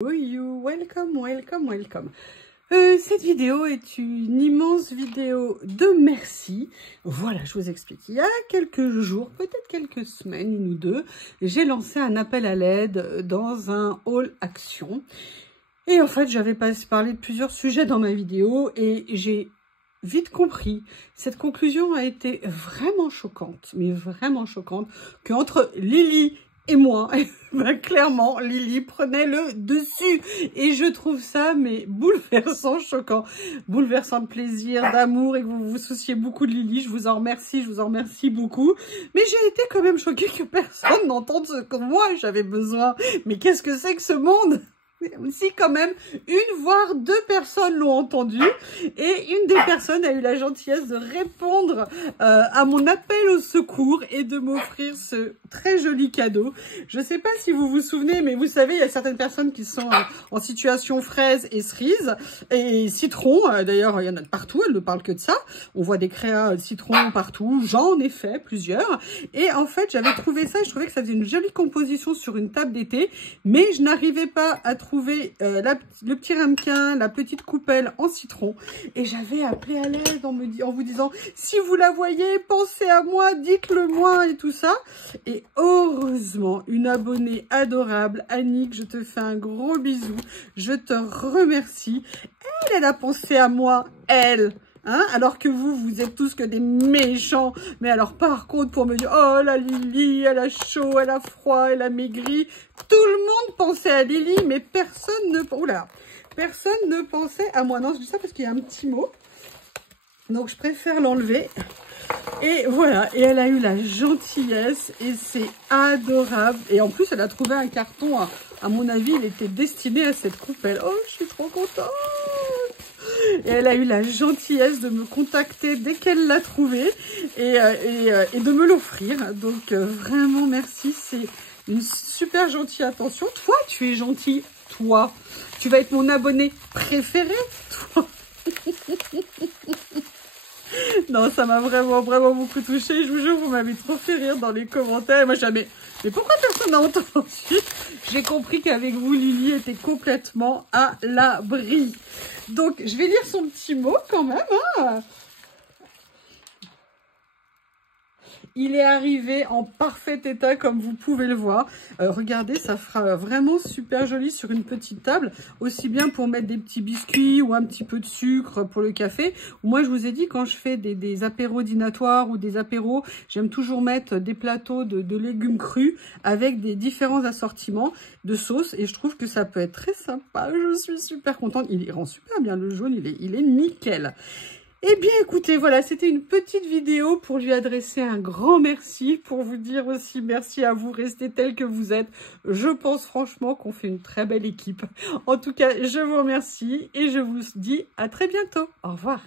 Oh you, welcome, welcome, welcome. Cette vidéo est une immense vidéo de merci. Voilà, je vous explique. Il y a quelques jours, peut-être quelques semaines, une ou deux, j'ai lancé un appel à l'aide dans un hall action. Et en fait, j'avais parlé de plusieurs sujets dans ma vidéo et j'ai vite compris. Cette conclusion a été vraiment choquante, mais vraiment choquante, qu'entre Lily et moi, ben clairement, Lily prenait le dessus. Et je trouve ça, mais bouleversant, choquant. Bouleversant de plaisir, d'amour, et que vous vous souciez beaucoup de Lily. Je vous en remercie beaucoup. Mais j'ai été quand même choquée que personne n'entende ce que moi j'avais besoin. Mais qu'est-ce que c'est que ce monde ? Si quand même, une voire deux personnes l'ont entendu et une des personnes a eu la gentillesse de répondre à mon appel au secours et de m'offrir ce très joli cadeau. Je sais pas si vous vous souvenez, mais vous savez, il y a certaines personnes qui sont en situation fraise et cerise et citron. D'ailleurs, il y en a partout, elles ne parlent que de ça. On voit des créas citron partout, j'en ai fait plusieurs. Et en fait, j'avais trouvé ça, je trouvais que ça faisait une jolie composition sur une table d'été, mais je n'arrivais pas à trouver le petit ramequin, la petite coupelle en citron. Et j'avais appelé à l'aide en vous disant, si vous la voyez, pensez à moi, dites-le moi et tout ça. Et heureusement, une abonnée adorable, Annick, je te fais un gros bisou. Je te remercie. Elle a pensé à moi, elle. Hein, alors que vous êtes tous que des méchants. Mais alors par contre, pour me dire, oh la Lily, elle a chaud, elle a froid, elle a maigri. Tout le monde pensait à Lily, mais personne ne pensait à moi. Non, je dis ça parce qu'il y a un petit mot. Donc je préfère l'enlever. Et voilà, et elle a eu la gentillesse et c'est adorable. Et en plus, elle a trouvé un carton, à mon avis, il était destiné à cette coupelle. Oh, je suis trop contente. Et elle a eu la gentillesse de me contacter dès qu'elle l'a trouvé et de me l'offrir. Donc vraiment merci, c'est une super gentille attention. Toi, tu es gentil, toi. Tu vas être mon abonné préféré, toi. Non, ça m'a vraiment beaucoup touchée. Je vous jure, vous m'avez trop fait rire dans les commentaires. Moi, jamais. Mais pourquoi personne n'a entendu? J'ai compris qu'avec vous, Lily était complètement à l'abri. Donc, je vais lire son petit mot quand même. Hein. Il est arrivé en parfait état, comme vous pouvez le voir. Regardez, ça fera vraiment super joli sur une petite table. Aussi bien pour mettre des petits biscuits ou un petit peu de sucre pour le café. Moi, je vous ai dit, quand je fais des apéros dînatoires ou des apéros, j'aime toujours mettre des plateaux de légumes crus avec des différents assortiments de sauces. Et je trouve que ça peut être très sympa. Je suis super contente. Il rend super bien le jaune, il est nickel. Eh bien, écoutez, voilà, c'était une petite vidéo pour lui adresser un grand merci, pour vous dire aussi merci à vous, restez tel que vous êtes. Je pense franchement qu'on fait une très belle équipe. En tout cas, je vous remercie et je vous dis à très bientôt. Au revoir.